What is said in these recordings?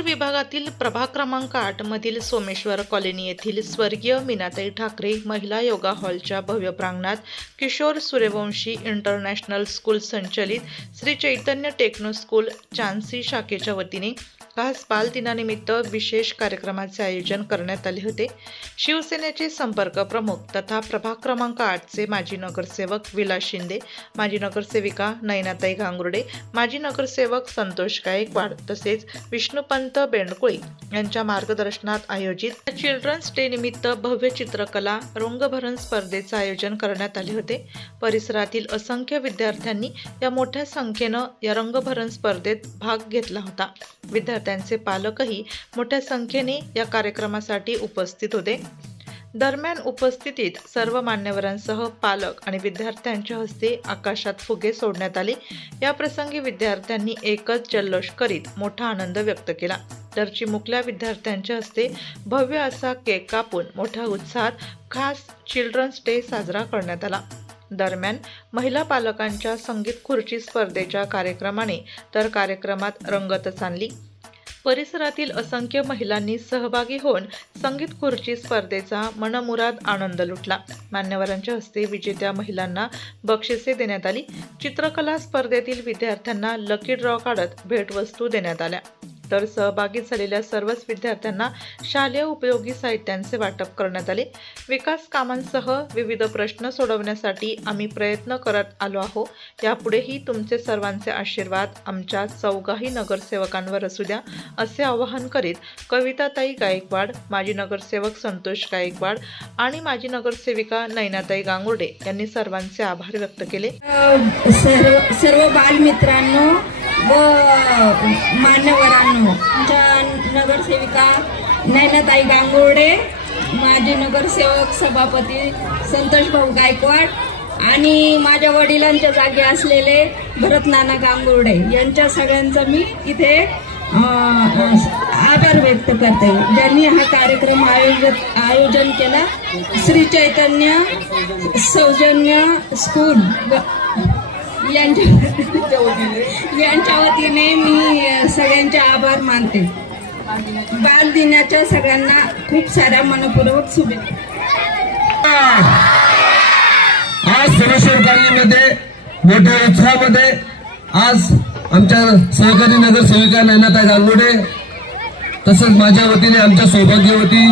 किशोर विभागातील प्रभाग क्रमांक 8 मधील सोमेश्वर कॉलनी येथील स्वर्गीय मीनाताई ठाकरे महिला योगा हॉलच्या भव्य प्रांगणात किशोर सूर्यवंशी इंटरनॅशनल स्कूल संचलित Shri Chaitanya techno school chancy शाखेच्या वतीने खास बालदिनानिमित्त विशेष कार्यक्रमाचे आयोजन करण्यात आले होते। शिवसेनेचे संपर्क प्रमुख तथा प्रभाग क्रमांक 8 चे माजी नगरसेवक विलास शिंदे, माजी नगरसेविका नयनाताई गांगुर्डे, माजी नगरसेवक संतोष गायकवाड तसेच विष्णुपंत बेंडकुळे यांच्या मार्गदर्शनात आयोजित चिल्ड्रन्स डे निमित्त भव्य चित्रकला रंगभरण स्पर्धेचे आयोजन करण्यात आले होते। परिसरातील असंख्य विद्यार्थ्यांनी या मोठ्या संख्येने या रंगभरण स्पर्धेत भाग घेतला होता। विद्यार्थ्यांचे पालकही मोठ्या संख्येने या कार्यक्रमासाठी उपस्थित होते। दरम्यान उपस्थितीत सर्व मान्यवरांसह पालक आणि विद्यार्थ्यांच्या हस्ते आकाशात फुगे सोडण्यात आले। या प्रसंगी विद्यार्थ्यांनी एकच जल्लोष करीत मोठा आनंद व्यक्त केला। तर चिमुकल्या विद्यार्थ्यांच्या हस्ते भव्य असा केक कापून मोठ्या उत्साहात खास चिल्ड्रन्स डे साजरा करण्यात आला। दरम्यान महिला पालकांच्या संगीत खुर्ची स्पर्धेच्या कार्यक्रमाने तर कार्यक्रमात रंगतच आणली। परिसरातील असंख्य महिलांनी सहभागी होऊन संगीत खुर्ची स्पर्धेचा मनमुराद आनंद लुटला। मान्यवरांच्या हस्ते विजेत्या महिलांना बक्षिसे देण्यात आली। चित्रकला स्पर्धेतील विद्यार्थ्यांना लकी ड्रॉ काढत भेटवस्तू देण्यात आल्या। तर सहभागी झालेल्या सर्वच विद्यार्थ्यांना शालेय उपयोगी साहित्यांचे वाटप करण्यात आले। विकास कामांसह विविध प्रश्न सोडवण्यासाठी आम्ही प्रयत्न करत आलो आहोत। यापुढेही तुमचे सर्वांचे आशीर्वाद आमच्या चौघाही नगरसेवकांवर असू द्या असे आवाहन करीत कविताताई गायकवाड, माजी नगरसेवक संतोष गायकवाड आणि माजी नगरसेविका नयनाताई गांगुर्डे यांनी सर्वांचे आभार व्यक्त केले। सर्व बालमित्रांनो व मान्यवरांनो, नगरसेविका नयनाताई गांगुर्डे, माजी नगरसेवक सभापती संतोष भाऊ गायकवाड आणि माझ्या वडिलांच्या जागी असलेले भरत नाना गांगुर्डे यांच्या सगळ्यांचा मी इथे आभार व्यक्त करते, ज्यांनी हा कार्यक्रम आयोजन केला। श्री चैतन्य सौजन्य स्कूल यांच्या वतीने मी सगळ्यांचे आभार मानते। बाल दिनाच्या सगळ्यांना खूप साऱ्या मनपूर्वक शुभेच्छा। आज सोमेश्वर कॉलनीमध्ये मोठ्या उत्साहामध्ये आज आमच्या सहकारी नगरसेविका नयनाताई गांगुर्डे तसंच माझ्या वतीने आमच्या सौभाग्यवती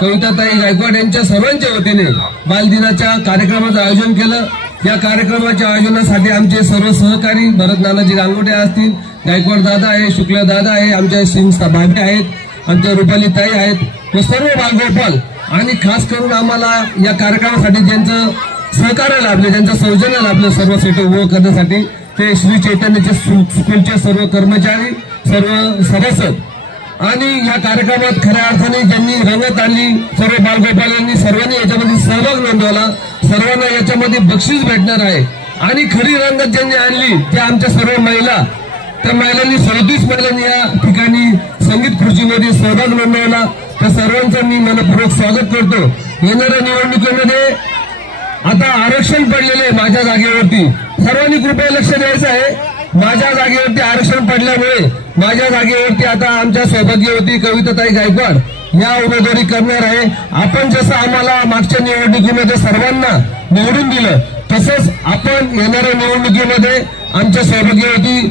कविताताई गायकवाड यांच्या सर्वांच्या वतीने बालदिनाच्या कार्यक्रमाचं आयोजन केलं। या कार्यक्रमाच्या आयोजनासाठी आमचे सर्व सहकारी भरत नानाजी गांगुर्डे असतील, गायकवाड दादा आहे, शुक्ला दादा आहे, आमच्या सिंगस्ता भाभी आहेत, आमच्या रुपाली ताई आहेत व सर्व बालगोपाल आणि खास करून आम्हाला या कार्यक्रमासाठी ज्यांचं सहकार्य लाभले, ज्यांचं सौजन्य लाभलं सर्व सेट उभं करण्यासाठी ते श्री चैतन्यचे स्कूलचे सर्व कर्मचारी, सर्व सभासद आणि या कार्यक्रमात खऱ्या अर्थाने ज्यांनी रंगत आणली सर्व बालगोपालांनी सर्वांनी याच्यामध्ये सहभाग नोंदवला। सर्वांना याच्यामध्ये बक्षीस भेटणार आहे आणि खरी रंगत ज्यांनी आणली त्या आमच्या सर्व महिला, त्या महिलांनी 37 महिलांनी या ठिकाणी संगीत खुर्चीमध्ये सहभाग नोंदवला। त्या सर्वांचं मी मनपूर्वक स्वागत करतो। येणाऱ्या निवडणुकीमध्ये आता आरक्षण पडलेले माझ्या जागेवरती, सर्वांनी कृपया लक्ष द्यायचं आहे। माझ्या जागेवरती आरक्षण पडल्यामुळे माझ्या जागेवरती आता आमच्या सौभाग्यवती कविताताई गायकवाड या उमेदवारी करणार आहे। आपण जसं आम्हाला मागच्या निवडणुकीमध्ये सर्वांना निवडून दिलं तसंच आपण येणाऱ्या निवडणुकीमध्ये आमच्या सौभाग्यवती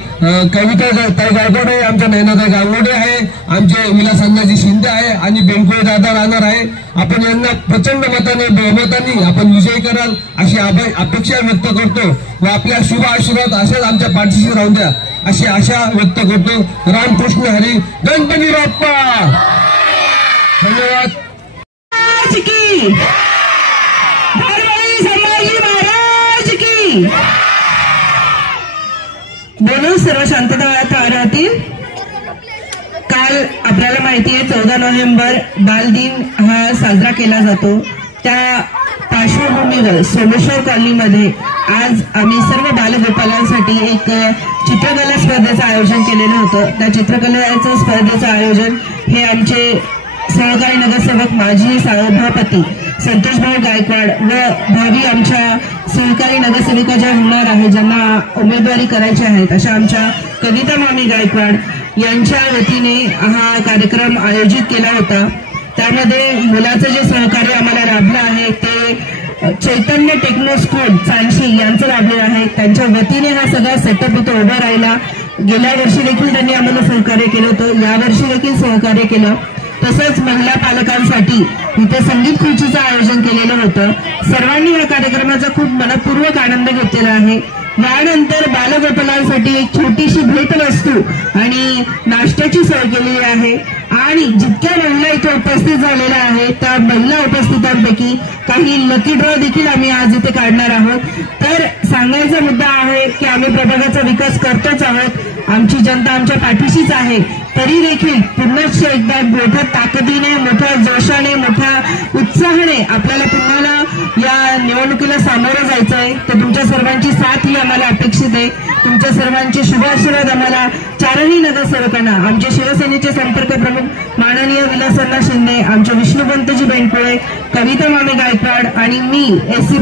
कविताताई गायकवाड आहे, आमच्या नयनाताई गांगुर्डे आहे, आमचे विलास अण्णाजी शिंदे आहे आणि बेंडकुळे दादा राहणार आहे। आपण यांना प्रचंड मताने बहुमताने आपण विजयी कराल अशी अपेक्षा व्यक्त करतो व आपल्या शुभ आशीर्वाद अशाच आमच्या पाठीशी राहून द्या अशी आशा व्यक्त करतो। रामकृष्ण हरी, गणपती बाप्पा, धन्यवाद। बोलून सर्व शांतता राहतील। काल आपल्याला माहिती आहे 14 नोव्हेंबर बालदिन हा साजरा केला जातो। त्या पार्श्वभूमीवर सोमेश्वर कॉलनीमध्ये आज आम्ही सर्व बालगोपालांसाठी एक चित्रकला स्पर्धेचं आयोजन केलेलं होतं। त्या चित्रकलेचं स्पर्धेचं आयोजन हे आमचे सहकारी नगरसेवक माजी सभापती संतोष भाऊ गायकवाड व भावी आमच्या सहकारी नगरसेविका ज्या होणार आहेत, ज्यांना उमेदवारी करायची आहेत, अशा आमच्या कविता मामी गायकवाड यांच्या वतीने हा कार्यक्रम आयोजित केला होता. त्यामध्ये मुलाचं जे सहकार्य आम्हाला लाभलं आहे ते चैतन्य टेक्नो स्कूल चांशी यांचं लाभलेलं आहे. त्यांच्या वतीने हा सगळा सेटअप इथं उभा राहिला. गेल्या वर्षी देखील त्यांनी आम्हाला सहकार्य केलं होतं, यावर्षी देखील सहकार्य केलं. तसंच महिला पालकांसाठी इथे संगीत खुर्चीचं आयोजन केलेलं होतं. सर्वांनी या कार्यक्रमाचा खूप मनपूर्वक आनंद घेतलेला आहे. यानंतर बालगोपालांसाठी एक छोटीशी भेटवस्तू आणि नाश्त्याची सोय केलेली आहे. आणि जितक्या महिला इथे उपस्थित झालेल्या आहेत त्या महिला उपस्थितांपैकी काही लकी ड्रॉ देखील आम्ही आज इथे काढणार आहोत. तर सांगायचा मुद्दा आहे की आम्ही प्रभागाचा विकास करतोच आहोत. आमची जनता आमच्या पाठीशीच आहे. तरी देखील पुन्हा एकदा मोठ्या ताकदीने, मोठ्या जोशाने, मोठ्या उत्साहाने आपल्याला पुन्हा या निवडणुकीला सामोरं जायचं आहे. तर तुमच्या सर्वांची साथ ही आम्हाला अपेक्षित आहे. तुमच्या सर्वांचे शुभाशीर्वाद आम्हाला चारही नगरसेवकांना, आमचे शिवसेनेचे संपर्क प्रमुख माननीय विलासअण्णा शिंदे, आमचे विष्णुपंतजी बेंडकुळे, कविता मामी गायकवाड आणि मी SC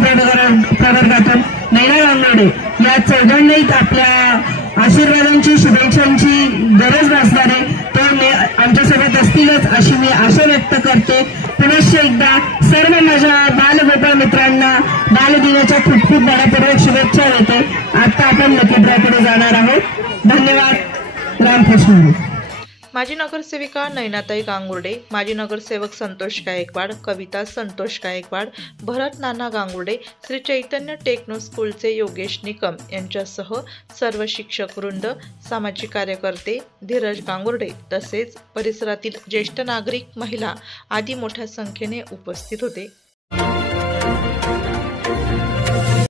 प्रवर्गातून नैना गांगोडे या चौघांनाही आपल्या आशीर्वादांची, शुभेच्छांची गरज भासणार आहे. ते आमच्यासोबत असतीलच अशी मी आशा व्यक्त करते. पुनश्च एकदा सर्व माझ्या बालगोपाळ मित्रांना बालदिनाच्या खूप खूप मनपूर्वक शुभेच्छा देते. आता आपण लकी ड्रॉकडे जाणार आहोत. धन्यवाद. रामकृष्ण. माजी नगरसेविका नैनाताई गांगुर्डे, माजी नगरसेवक संतोष गायकवाड, कविता संतोष गायकवाड, भरत नाना गांगुर्डे, श्री चैतन्य टेक्नो स्कूलचे योगेश निकम यांच्यासह सर्व शिक्षक वृंद, सामाजिक कार्यकर्ते, धीरज गांगुर्डे तसेच परिसरातील ज्येष्ठ नागरिक, महिला आदी मोठ्या संख्येने उपस्थित होते.